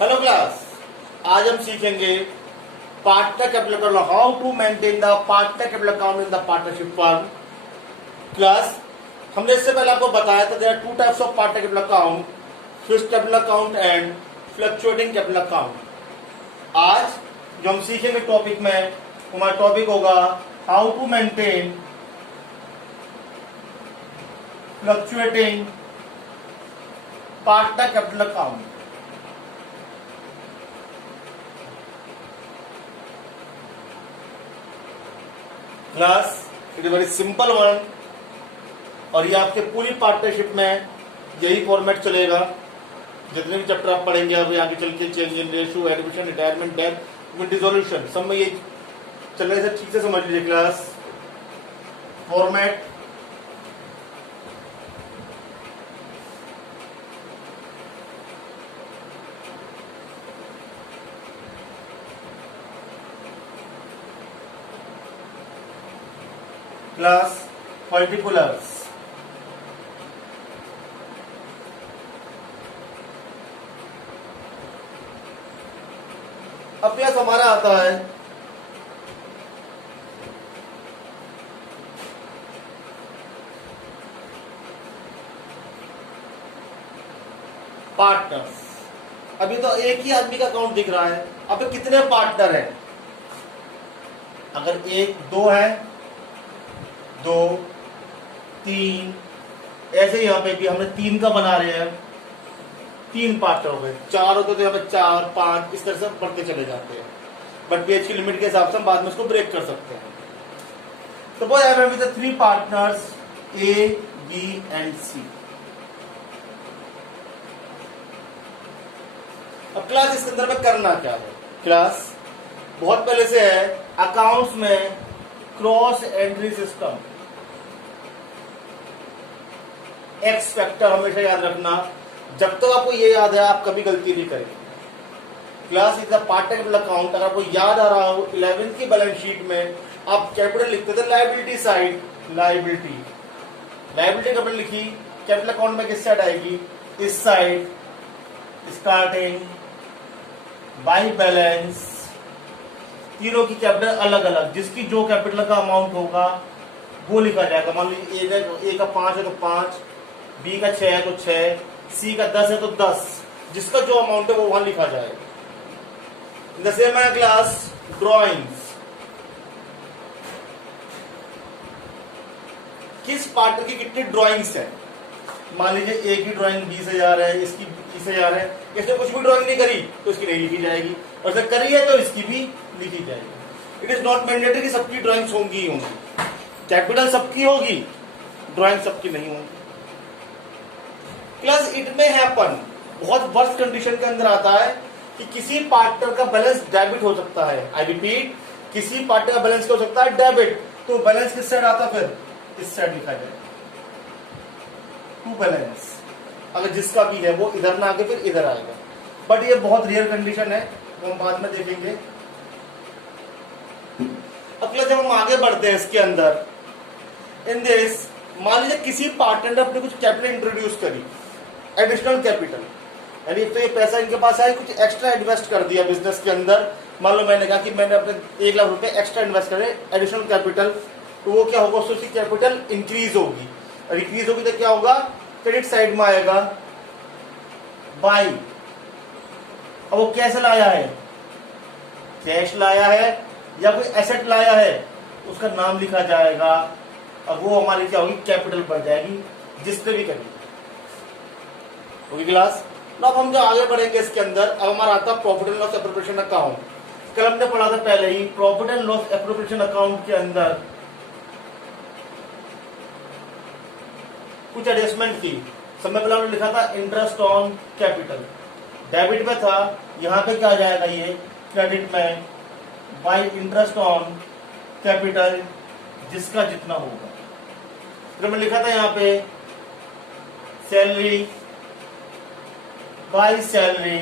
Hello class, आज हम सीखेंगे partner capital account, how to maintain the partner capital account in the partnership firm. Class, हमने इससे पहले आपको बताया था there are two types of partner capital account, fixed capital account and fluctuating capital account. आज जो हम सीखेंगे टॉपिक में, हमारा टॉपिक होगा how to maintain fluctuating partner capital account. Class, it is very simple one और ये आपके पूरी पार्टनरशिप में यही फॉर्मेट चलेगा। जितने भी चैप्टर आप पढ़ेंगे अभी आगे चल के, change in ratio, admission, retirement, death, dissolution, सब में ये चल रहे से ठीक से समझ लीजिए। क्लास फॉर्मेट, क्लास पर्टिकुलर्स, अभ्यास हमारा आता है पार्टनर्स। अभी तो एक ही आदमी का अकाउंट दिख रहा है, अब कितने पार्टनर हैं? अगर एक दो है, दो तीन, ऐसे यहाँ पे भी हमने तीन का बना रहे हैं, तीन पार्टनर हो गए। चार होते तो यहाँ पे चार, पांच, इस तरह से बढ़ते चले जाते हैं। बट पेज की लिमिट के हिसाब से हम बाद में इसको ब्रेक कर सकते हैं। Suppose I have with three partners A, B and C. अब क्लास इसके अंदर में करना क्या है? क्लास बहुत पहले से है अकाउंट्स में cross entry system, x factor हमेशा याद रखना। जब तक आपको ये याद है आप कभी गलती नहीं करेंगे। Class is the partner capital account. अगर आपको याद आ रहा हो 11th की बैलेंस शीट में आप कैपिटल लिखते थे लायबिलिटी साइड, लायबिलिटी कैपिटल लिखी, कैपिटल अकाउंट में किस साइड आएगी? इस साइड। स्टार्टिंग बाय बैलेंस, तीनों की कैपिटल अलग अलग, जिसकी जो कैपिटल का अमाउंट होगा वो लिखा जाएगा। मान लीजिए ए का 5 है तो 5, बी का 6 है तो 6, सी का 10 है तो 10, जिसका जो अमाउंट है वो वहां लिखा जाएगा। In the same class drawings, किस पार्टनर की कितनी ड्रॉइंग्स है? मान लीजिए ए की ड्राइंग 20,000 है, इसकी 30,000 है, इसने कुछ भी ड्राइंग नहीं करी तो इसकी नहीं लिखी जाएगी, और इसने करी है तो इसकी भी लिखी जाएगी। इट इज नॉट मैंडेटरी कि सबकी ड्राइंग्स होंगी ही होंगी, कैपिटल सबकी होगी, ड्राइंग सबकी नहीं होगी। प्लस इट में हैपन, बहुत वर्स्ट कंडीशन के अंदर आता है कि किसी पार्टनर का बैलेंस डेबिट हो सकता है। आई रिपीट, किसी पार्टनर का बैलेंस क्या हो सकता है? डेबिट। तो बैलेंस किस साइड आता? फिर इस साइड लिखा जाए टू बैलेंस। अगर जिसका भी है वो इधर ना आके फिर इधर आएगा, बट ये बहुत रेयर कंडीशन है, वो हम बाद में देखेंगे। अब जब हम आगे बढ़ते हैं इसके अंदर, इन दिस मान लीजिए किसी पार्टनर ने अपने कुछ कैपिटल इंट्रोड्यूस करी, एडिशनल कैपिटल, यानी तो ये पैसा इनके पास आया, कुछ एक्स्ट्रा इन्वेस्ट कर दिया बिजनेस के अंदर। मान लो मैंने कहा कि मैंने अपने 1 लाख रुपए एक्स्ट्रा इन्वेस्ट करे, एडिशनल कैपिटल, तो वो क्या होगा? उसकी कैपिटल इंक्रीज होगी, और इंक्रीज होगी तो क्या होगा? क्रेडिट साइड में आएगा बाई। अब वो कैसे लाया है? कैश लाया है या कोई एसेट लाया है, उसका नाम लिखा जाएगा। अब वो हमारी क्या होगी? कैपिटल बढ़ जाएगी, जिसपे भी करेंगे। होगी क्लास? अब हम जो आगे बढ़ेंगे इसके अंदर, अब हमारा आता है profit and loss appropriation account. कल हमने पढ़ा था पहले ही, profit and loss appropriation account के अंदर कुछ एडजस्टमेंट की। समय पहले हमने लिखा था इंटरेस्ट ऑन कैपिटल, डेबिट में था, यहां पे क्या आ जाएगा? ये क्रेडिट में, बाय इंटरेस्ट ऑन कैपिटल, जिसका जितना होगा। फिर हमने लिखा था यहां पे सैलरी बाय सैलरी,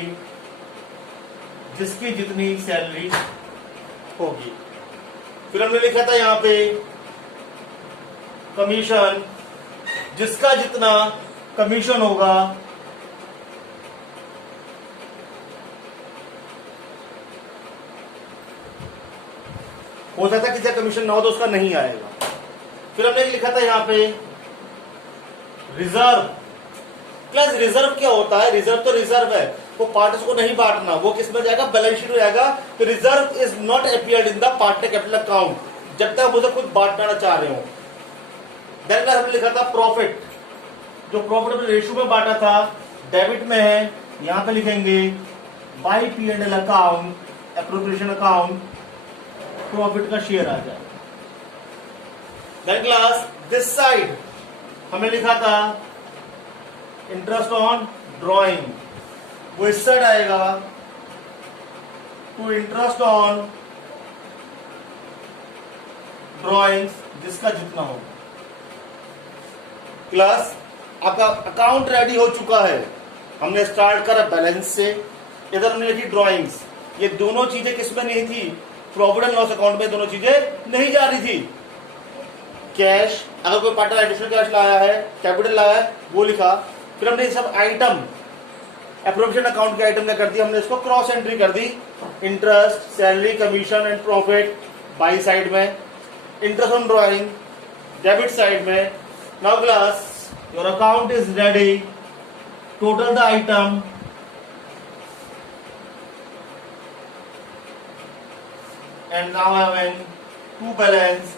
जिसकी जितनी सैलरी होगी। फिर हमने लिखा था यहां पे कमीशन, जिसका जितना कमीशन होगा हो सकता है किसी का कमीशन ना हो तो उसका नहीं आएगा। फिर हमने लिखा था यहाँ पे रिजर्व। क्लास रिजर्व क्या होता है? रिजर्व तो रिजर्व है, वो पार्टनर्स को नहीं बांटना, वो किस में जाएगा? बैलेंस शीट में जाएगा। तो reserve is not appeared in the partner capital account जब तक मुझे खुद बांटना ना चाह रहे हो। देन हमने लिखा था प्रॉफिट, जो प्रॉफिट हमने रेशियो में बांटा था डेबिट में है, यहां पे लिखेंगे by P&L account appropriation account profit का शेयर आ जाए। देन क्लास दिस साइड हमने लिखा था इंटरेस्ट ऑन ड्रॉइंग, वो इस साइड आएगा टू इंटरेस्ट ऑन ड्रॉइंग्स जिसका जितना हो। क्लास आपका अकाउंट रेडी हो चुका है, हमने स्टार्ट करा बैलेंस से, इधर हमने लिखी ड्रॉइंग्स। ये दोनों चीजें किसमें नहीं थी? प्रॉफिट एंड लॉस अकाउंट में दोनों चीजें नहीं जा रही थी। कैश, अगर कोई पार्टनर एडिशनल कैश लाया है, कैपिटल लाया है, वो लिखा। फिर हमने सब आइटम एप्रोप्रिएशन अकाउंट के आइटम क्या कर दिया? हमने इसको क्रॉस एंट्री कर दी। Interest, salary, commission and profit by side में, interest on drawing debit side में। Now class your account is ready, total the item and now having to balance.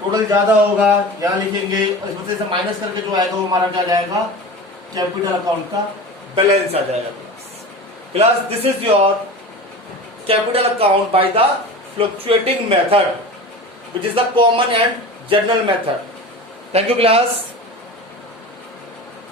Total ज्यादा होगा, यहां लिखेंगे, इसमें से माइनस करके जो आएगा वो हमारा क्या जाएगा? कैपिटल अकाउंट का बैलेंस आ जाएगा। Class this is your capital account by the fluctuating method which is the common and general method. Thank you class.